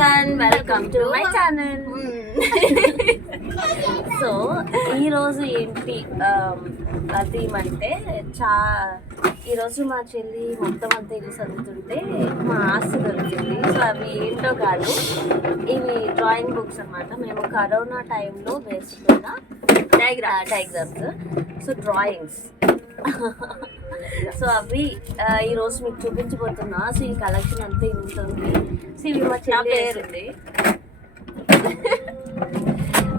everyone, welcome to my channel. So ఈరోజు ఏంటి theme అంటే ఈరోజు మా చెల్లి మొత్తం అంతా ఇల్లు చదువుతుంటే మా ఆస్తి దొరికింది. సో అవి ఏంటో కాదు, ఇవి డ్రాయింగ్ బుక్స్ అన్నమాట. మేము కరోనా టైంలో వేసుకున్న డయాగ్రామ్స్, సో డ్రాయింగ్స్. సో అవి ఈరోజు మీకు చూపించబోతున్నా. సో ఈ కలెక్షన్ అంతా ఉంటుంది. సో ఇవి మా చెల్లి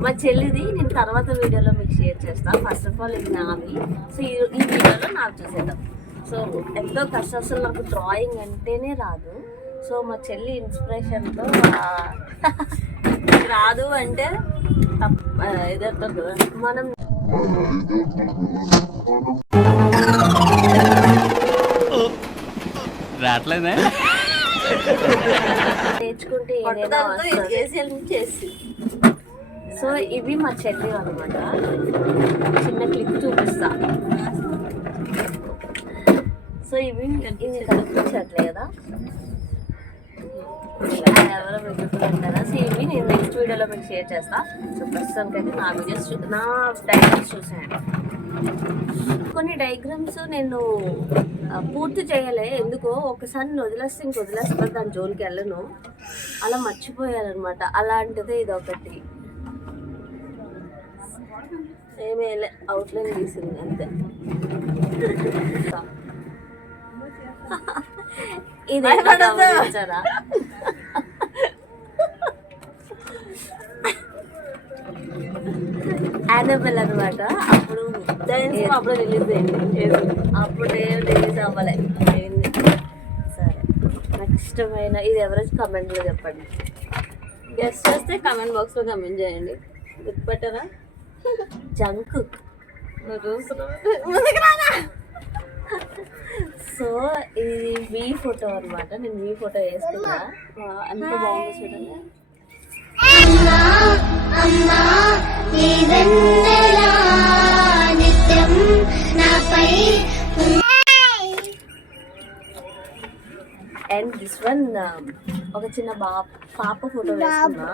మా చెల్లిది నేను తర్వాత వీడియోలో మీకు షేర్ చేస్తాను. ఫస్ట్ ఆఫ్ ఆల్ ఇది నావి. సో ఈ వీడియోలో నాకు చూసేద్దాం. సో ఎంతో కష్టం, అసలు నాకు డ్రాయింగ్ అంటేనే రాదు. సో మా చెల్లి ఇన్స్పిరేషన్తో రాదు అంటే ఇదర్థం కదా, మనం రావట్లేదే నేర్చుకుంటే చేసి. సో ఇవి మా చెల్లి అనమాట. చిన్న క్లిప్ చూపిస్తా. సో ఇవి కనిపించట్లే కదా, ఎవరో వెతుకుతుంటారా. సో ఇవి నేను నెక్స్ట్ వీడియోలో మీకు షేర్ చేస్తా. సో ప్రస్తుతానికి అయితే నా వీడియోస్ నా డయాగ్రామ్స్ చూసాను. కొన్ని డయాగ్రామ్స్ నేను పూర్తి చేయలే, ఎందుకో ఒకసారి నేను వదిలేస్తే దాని జోలికి వెళ్ళను, అలా మర్చిపోయానమాట. అలాంటిదే ఇది ఒకటి. ఏమీ అవుట్లైన్ తీసింది అంతే. ఇది గమనించారా? యానబెల్ అనమాట. అప్పుడు రిలీజ్ అయింది. అప్పుడు ఏం రిలీజ్ అవ్వలే. సరే, నాకు ఇష్టమైన ఇది ఎవరైనా కమెంట్లో చెప్పండి. గెస్ట్ చేస్తే కమెంట్ బాక్స్లో కమెంట్ చేయండి. గుర్తుపెట్టారా? జంక్. సో ఇది వీ ఫోటో అనమాట. నేను వీ ఫోటో వేసుకున్నా. ఎంత బాగుంది చూడండి. అండ్ దిస్ వన్ ఒక చిన్న పాప ఫోటో వేసుకున్నా.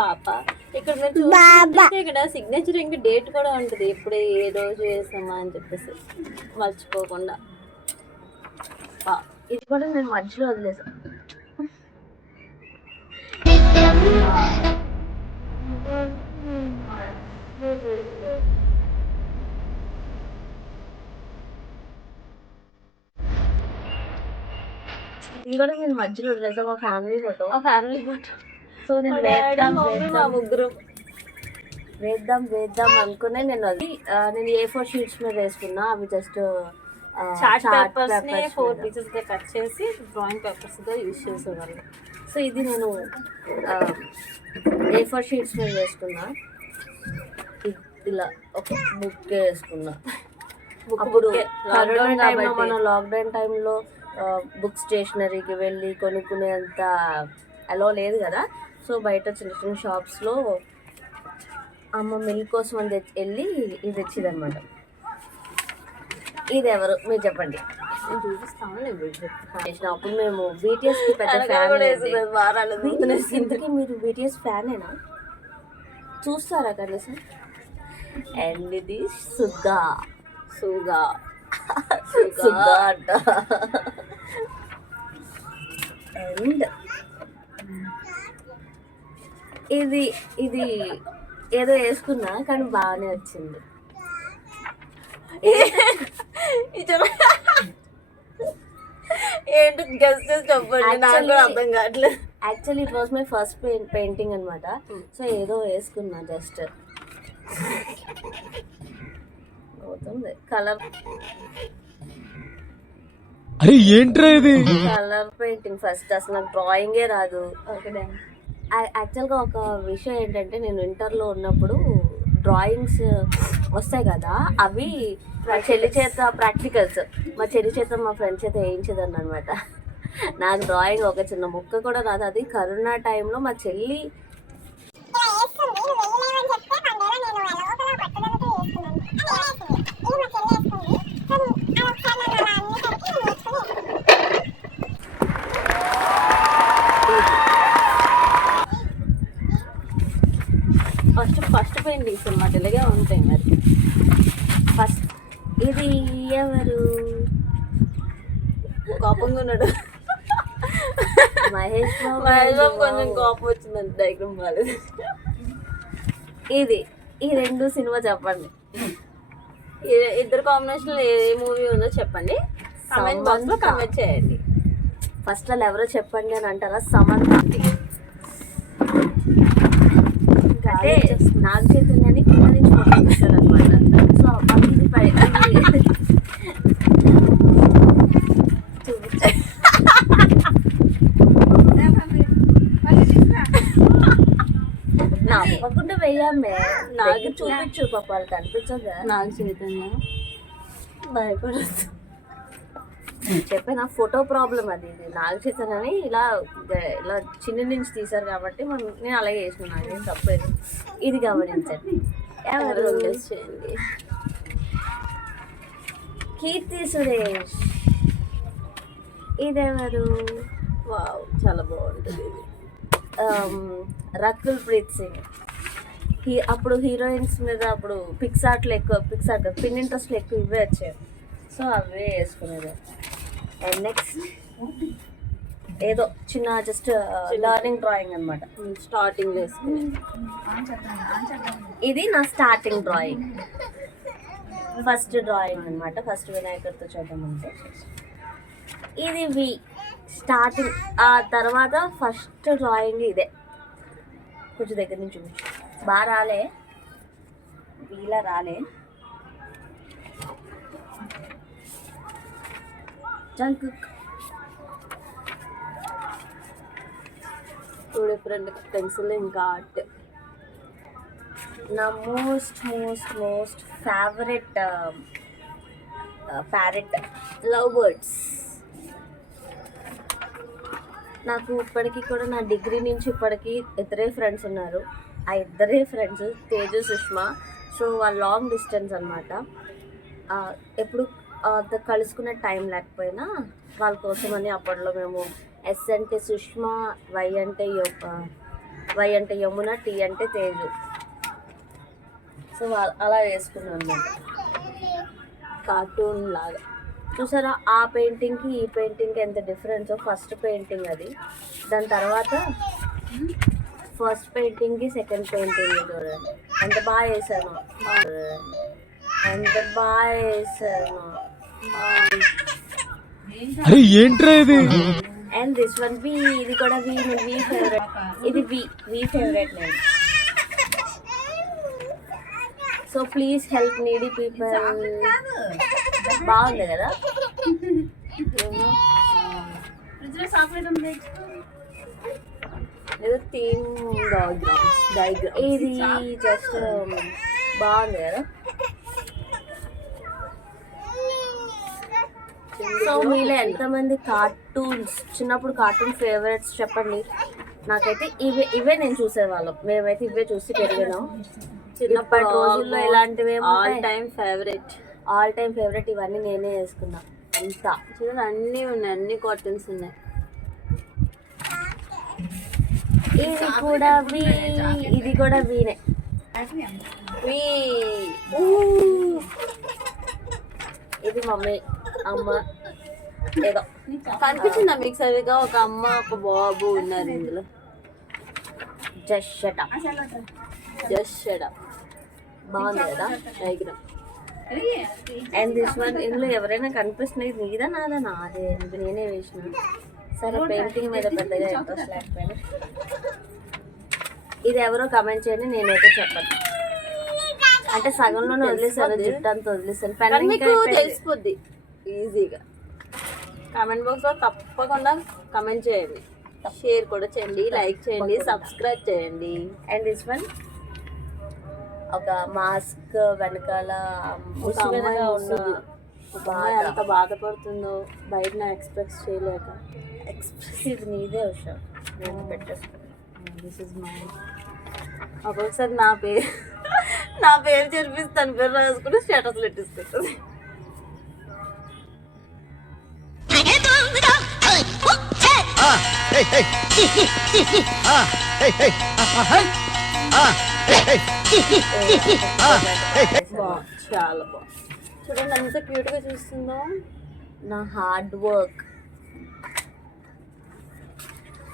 పాప ఇక్కడ మీరు చూస్తే ఇక్కడ సిగ్నేచర్ ఇంకా డేట్ కూడా ఉంటుంది, ఎప్పుడు ఏ రోజు వేసామా అని చెప్పేసి మర్చిపోకుండా. ఇది కూడా నేను మధ్యలో వదిలేసాను. ఇది కూడా నేను మధ్యలో వదిలేసాను. ఒక ఫ్యామిలీ ఫోటో. సో నేను వేద్దాం అనుకునే నేను A4 షీట్స్ మీద వేసుకున్నా. అవి జస్ట్ చార్ట్ పేపర్స్ 4 పీసెస్ గా కట్ చేసి డ్రాయింగ్ పేపర్స్ గా యూజ్ చేసేవాళ్ళు. సో ఇది నేను A4 షీట్స్ మీద వేసుకున్నా. ఇలా ఒక బుక్ వేసుకున్నా. అప్పుడు మన లాక్డౌన్ టైంలో బుక్ స్టేషనరీకి వెళ్ళి కొనుక్కునేంత అలో లేదు కదా. సో బయట చిన్న చిన్న షాప్స్లో అమ్మ మిల్క్ కోసం అని వెళ్ళి ఇది తెచ్చిదనమాట. ఇది ఎవరు మీరు చెప్పండి. అప్పుడు మేము BTS కి పెద్ద ఫ్యాన్. ఇంతకీ మీరు BTS ఫ్యానేనా? చూస్తారా కనీసం? అండ్ ఇది సుగా అంట. అండ్ ఇది ఏదో వేసుకున్నా కానీ బాగానే వచ్చింది. ఏంటి గెస్ట్ చేసి చెప్పండి, నాకు కూడా అర్థం కావట్లేదు. Actually it was my first painting అనమాట. సో ఏదో వేసుకున్నా జస్ట్. అవుతుంది కలర్. అరే ఏంట్రా ఇది? కలర్ పెయింటింగ్ ఫస్ట్ అసలు నాకు డ్రాయింగే రాదు. యాక్చువల్గా ఒక విషయం ఏంటంటే, నేను ఇంటర్లో ఉన్నప్పుడు డ్రాయింగ్స్ వస్తాయి కదా, అవి మా చెల్లి చేత ప్రాక్టికల్స్ మా చెల్లి చేత మా ఫ్రెండ్ చేత వేయించేదాన్ని అనమాట. నాకు డ్రాయింగ్ ఒక చిన్న ముక్క కూడా రాదు. అది కరోనా టైంలో మా చెల్లి ఫస్ట్ పెయింటింగ్స్ అన్నమాట, ఇలాగే ఉంటాయి మరి. ఫస్ట్ ఇది ఎవరు? కోపంగా ఉన్నాడు మహేష్ మహేష్ బాబు, కొంచెం బాబు. కోపం వచ్చిందంటే డైగ్రామ్ బాగాలేదు. ఇది ఈ రెండు సినిమా చెప్పండి. ఇద్దరు కాంబినేషన్ ఏ మూవీ ఉందో చెప్పండి, కామెంట్ బాక్స్ లో కామెంట్ చేయండి. ఫస్ట్ వాళ్ళు ఎవరో చెప్పండి అని అంటారా? సమంత అండి. అంటే నాగ చైతన్యాన్ని కింద నుంచి పంపిస్తారు అనమాట. సో ఇది నవ్వకుండా వెయ్యామే. నాకు చూపించు పాప, వాళ్ళు కనిపించదా? నాగ చైతన్య భయపడదు. చెప్పిన ఫోటో ప్రాబ్లం అది. ఇది నాగ చైతన్యని ఇలా ఇలా చిన్న నుంచి తీశారు కాబట్టి నేను అలాగే చేసిన, నాకేం తప్పలేదు. ఇది గమనించండి. ఎవరు? గెస్ చేయండి. కీర్తి సురేష్. ఇదెవరు? వావ్, చాలా బాగుంటుంది ఇది. రకుల్ ప్రీత్ సింగ్. అప్పుడు హీరోయిన్స్ మీద అప్పుడు పిక్సార్ట్లో ఎక్కువ పిన్ ఇంట్రెస్ట్లో ఎక్కువ ఇవే వచ్చాయి. సో అవే వేసుకునేది. అండ్ నెక్స్ట్ ఏదో చిన్న జస్ట్ లర్నింగ్ డ్రాయింగ్ అనమాట. స్టార్టింగ్ వేసుకుని ఇది నా స్టార్టింగ్ డ్రాయింగ్, ఫస్ట్ డ్రాయింగ్ అనమాట. ఫస్ట్ వినాయకుడితో చేద్దామంటే ఇది వి స్టార్టింగ్. ఆ తర్వాత ఫస్ట్ డ్రాయింగ్ ఇదే. కొంచెం దగ్గర నుంచి చూపించు. బాగా రాలే, వీలా రాలే. జంకుక్. 2 డిఫరెంట్ పెన్సిల్ ఇంకా ఆర్ట్. నా most favourite parrot, love birds. నాకు ఇప్పటికీ కూడా నా డిగ్రీ నుంచి ఇప్పటికీ ఇద్దరే ఫ్రెండ్స్ ఉన్నారు. ఆ ఇద్దరే ఫ్రెండ్స్ తేజు, సుష్మా. సో వాళ్ళు లాంగ్ డిస్టెన్స్ అనమాట. ఎప్పుడు కలుసుకునే టైం లేకపోయినా వాళ్ళ కోసమని అప్పట్లో మేము ఎస్ అంటే సుష్మా, వై అంటే యమున, టీ అంటే తేజు. సో అలా వేసుకున్నాను అనమాట. కార్టూన్ లాగా. చూసారా ఆ పెయింటింగ్కి ఈ పెయింటింగ్కి ఎంత డిఫరెన్స్? ఫస్ట్ పెయింటింగ్ అది, దాని తర్వాత ఫస్ట్ పెయింటింగ్కి సెకండ్ పెయింటింగ్ చూడండి ఎంత బాగా వేసాను, ఎంత బాగా వేసాను. అరే ఏంట్రా ఇది? అండ్ దిస్ వన్ వి. ఇది కూడా వి ఫేవరెట్. ఇది వి ఫేవరెట్ నేను. So please help needy people. బాగుంది కదా? ఏదో థీమ్ డయాగ్రామ్స్. ఇది జస్ట్ బాగుంది కదా? సో మీలో ఎంతమంది కార్టూన్స్, చిన్నప్పుడు కార్టూన్ ఫేవరెట్స్ చెప్పండి. నాకైతే ఇవే నేను చూసేవాళ్ళం. మేమైతే ఇవే చూసి పెరిగాను. చిన్నప్పటి రోజుల్లో ఇలాంటివి ఆల్ టైమ్ ఫేవరెట్ ఇవన్నీ నేనే వేసుకున్నా. అంతా చూడండి, అన్నీ ఉన్నాయి, అన్ని కార్టూన్స్ ఉన్నాయి. ఇది కూడా వీనే. ఇది మమ్మీ, అమ్మ. ఏదో కనిపించిందా మీకు సరిగా? ఒక అమ్మ, ఒక బాబు ఉన్నారు ఇందులో. Just shut up. బాగుంది కదా డయాగ్రామ్. And this one. ఇందులో ఎవరైనా కనిపిస్తున్నాయి? నీదా నాదా? నాదే. నేనే వేసిన. సరే పెయింటింగ్ మీద పెద్దగా ఇంట్రెస్ట్ లేకపోయినా ఇది ఎవరో కమెంట్ చేయండి, నేనైతే చెప్పను. అంటే సగంలోనే వదిలేసాను, జుట్టు అంతా వదిలేసాను. మీకు తెలిసిపోద్ది ఈజీగా. కామెంట్ బాక్స్ లో తప్పకుండా కమెంట్ చేయండి, షేర్ కూడా చేయండి, లైక్ చేయండి, సబ్స్క్రైబ్ చేయండి. అండ్ దిస్ వన్ ఒక మాస్క్ వెనకాల ఎంత బాధపడుతుందో బయట ఎక్స్ప్రెస్ చేయలేక. ఇది నీదే విషయం, నేను పెట్టేస్తాను. This is my. ఒక్కొక్కసారి నా పేరు చేర్పిస్తాను, పేరు రాసుకుని స్టేటస్లు పెట్టిస్తుంది. hey, hey. చాలా బాగుంది. చూడండి ఎంత క్యూట్ గా చూస్తుందో. నా హార్డ్ వర్క్.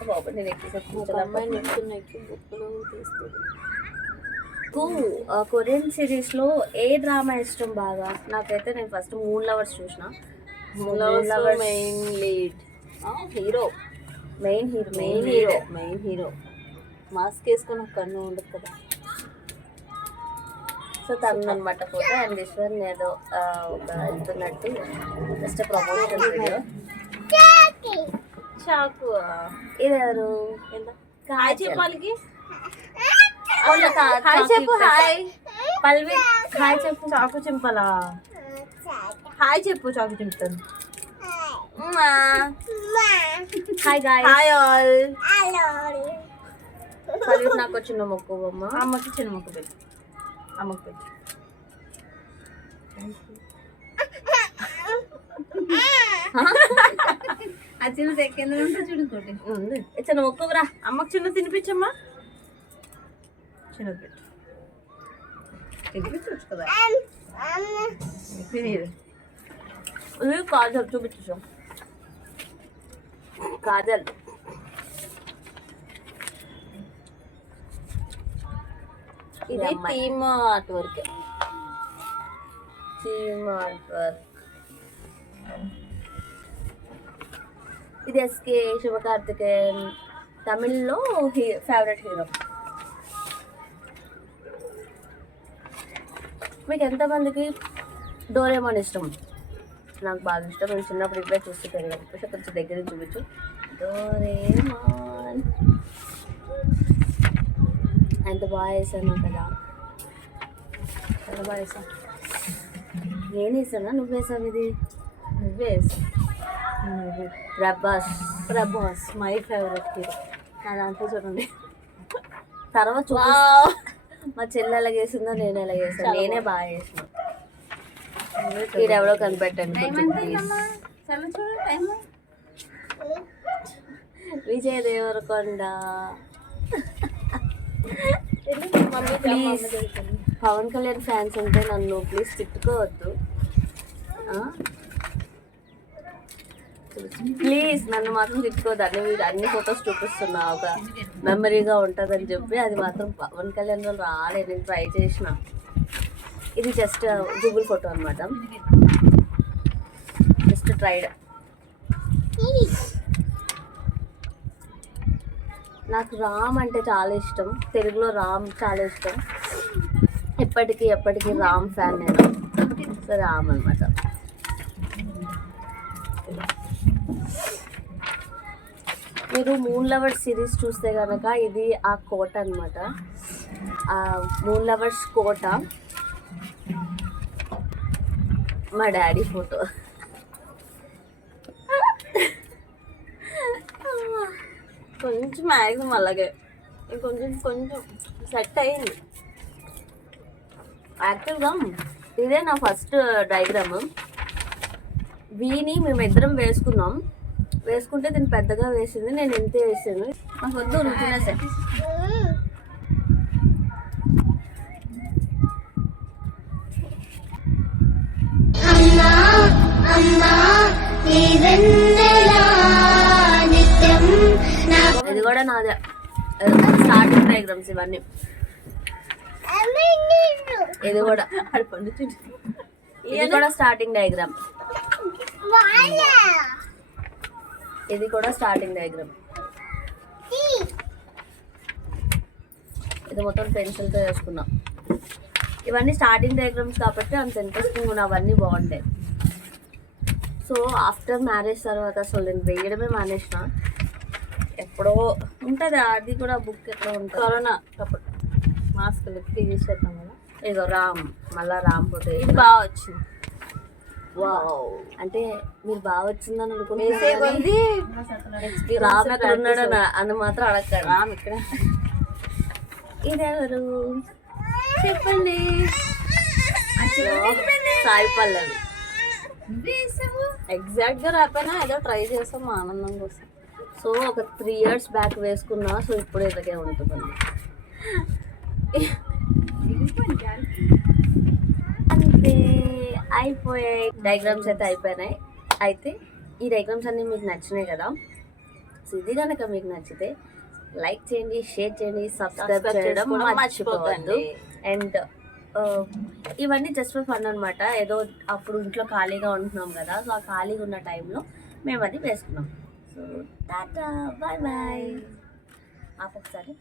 బాబు నేను ఎక్కువ ఒక అమ్మాయి నిల్చున్నట్టు బుక్కులు తీస్తుంది. కొరియన్ సిరీస్ లో ఏ డ్రామా ఇష్టం బాగా? నాకైతే నేను ఫస్ట్ మూన్ లవర్స్ చూసిన. Main lead hero, main hero mask వేసుకొని ఒక కన్ను ఉండదు కదా. సో తను అనమాట ఫోటో. అండ్ దిస్ వన్ ఏదో ఒక వెళ్తున్నట్టు జస్ట్ ప్రమోషన్ వీడియో. చాకు ఇది ఎవరు? హాయ్ చెప్పాలికి. హాయ్ చెప్పు. హాయ్ పల్వి. హాయ్ చెప్పు. చాకు చింపలా. హాయ్ చెప్పు. చాకు చింపుతాను. Hi guys. Hi all. Palvi నాకు చిన్న మొక్కు అమ్మ. అమ్మకి చిన్న మొక్క పెట్టు. అమ్మకి పెట్టు. ఆ చిన్న సెకండ్ చూడుకోండి ఉంది. చిన్న మొక్కురా. అమ్మకి చిన్న తినిపించమ్మా. చిన్నది పెట్టు. తినిపించవచ్చు కదా. తినేది. కాజల్ చూపించాం. కాజల్ ఇది టీమ్ ఆర్ట్ వర్క్. ఇది ఎస్కే శివకార్తికేయన్, తమిళ్లో ఫేవరెట్ హీరో. మీకు ఎంతమందికి డోరేమాన్ ఇష్టం? నాకు బాగా ఇష్టం. నేను చిన్నప్పుడు ఇప్పుడే చూస్తూ పెరిగాను. కొంచెం దగ్గర నుంచి చూపించు. డోరేమాన్ ఎంత బాగా వేసాను కదా. చాలా బాగా వేసా. నేను వేసానా నువ్వు వేసావు? ఇది నువ్వే వేసా. Prabhas my favourite hero. నా దాంట్లో చూడండి. తర్వాత మా చెల్లి ఎలా వేసిందో నేను ఎలా వేసాను. నేనే బాగా వేసిన. వీడెవడో కనిపెట్టండి విజయ్ దేవరకొండ. ప్లీజ్ పవన్ కళ్యాణ్ ఫ్యాన్స్ ఉంటే నన్ను ప్లీజ్ తిట్టుకోవద్దు. ప్లీజ్ నన్ను మాత్రం తిట్టుకోవద్దు. అన్ని ఫొటోస్ చూపిస్తున్నా ఒక మెమరీగా ఉంటుందని చెప్పి. అది మాత్రం పవన్ కళ్యాణ్ వాళ్ళు రాలేదు. నేను ట్రై చేసిన. ఇది జస్ట్ గూగుల్ ఫోటో అనమాట. Just tried. నాకు రామ్ అంటే చాలా ఇష్టం. తెలుగులో రామ్ చాలా ఇష్టం. ఎప్పటికీ రామ్ ఫ్యాన్ నేను. సో రామ్ అనమాట. మీరు మూన్ లవర్స్ సిరీస్ చూస్తే కనుక ఇది ఆ కోట అనమాట. ఆ మూన్ లవర్స్ కోట. మా డాడీ ఫోటో. కొంచెం మ్యాక్సిమం అలాగే కొంచెం సెట్ అయ్యింది. యాక్చువల్గా ఇదే నా ఫస్ట్ డయాగ్రామ్. వీని మేమిద్దరం వేసుకున్నాం. వేసుకుంటే దీన్ని పెద్దగా వేసింది. నేను ఇంతే వేసాను. నాకు వద్దు నువ్వు తినేసా. ఇది కూడా నాదే స్టార్టింగ్ డయాగ్రామ్స్ ఇవన్నీ. ఇది కూడా స్టార్టింగ్ డయాగ్రామ్. ఇది కూడా స్టార్టింగ్ డయాగ్రామ్. ఇది మొత్తం పెన్సిల్తో వేసుకున్నా. ఇవన్నీ స్టార్టింగ్ డయాగ్రామ్స్ కాబట్టి అంత ఇంట్రెస్టింగ్ ఉన్నాయి. అవన్నీ బాగుంటాయి. సో ఆఫ్టర్ మ్యారేజ్ తర్వాత అసలు నేను వేయడమే మానేసిన. ఎప్పుడో ఉంటుంది అది కూడా. బుక్ ఎక్కడో ఉంటుంది. కరోనా అప్పుడు మాస్క్ తీసేసాం కదా. ఇదో రామ్, మళ్ళా రామ్ పోతే ఇది బాగా వచ్చింది. వావ్ అంటే మీరు బాగా వచ్చిందని వేసే కొద్ది అనుకుంటున్నాను. రామ్ ఎక్కడ ఉన్నాడు అని మాత్రం అడగండి. రామ్ ఇక్కడ. ఇదెవరు చెప్పండి? సాయి పల్లవి. ఎగ్జాక్ట్ గా రాకపోయినా ఏదో ట్రై చేస్తాం మా ఆనందం కోసం. సో ఒక 3 years బ్యాక్ వేసుకున్నా. సో ఇప్పుడు ఇలాగే ఉంటుంది. అంతే అయిపోయాయి. డయాగ్రామ్స్ అయితే అయిపోయినాయి. అయితే ఈ డయాగ్రామ్స్ అన్నీ మీకు నచ్చినాయి కదా. సో ఇది కనుక మీకు నచ్చితే లైక్ చేయండి, షేర్ చేయండి, సబ్స్క్రైబ్ చేయడం మర్చిపోకండి. అండ్ ఇవన్నీ జస్ట్ ఫర్ ఫన్ అనమాట. ఏదో అప్పుడు ఇంట్లో ఖాళీగా ఉంటున్నాం కదా, సో ఆ ఖాళీగా ఉన్న టైంలో మేము అది వేసుకున్నాం. So tata bye bye. ఒకసారి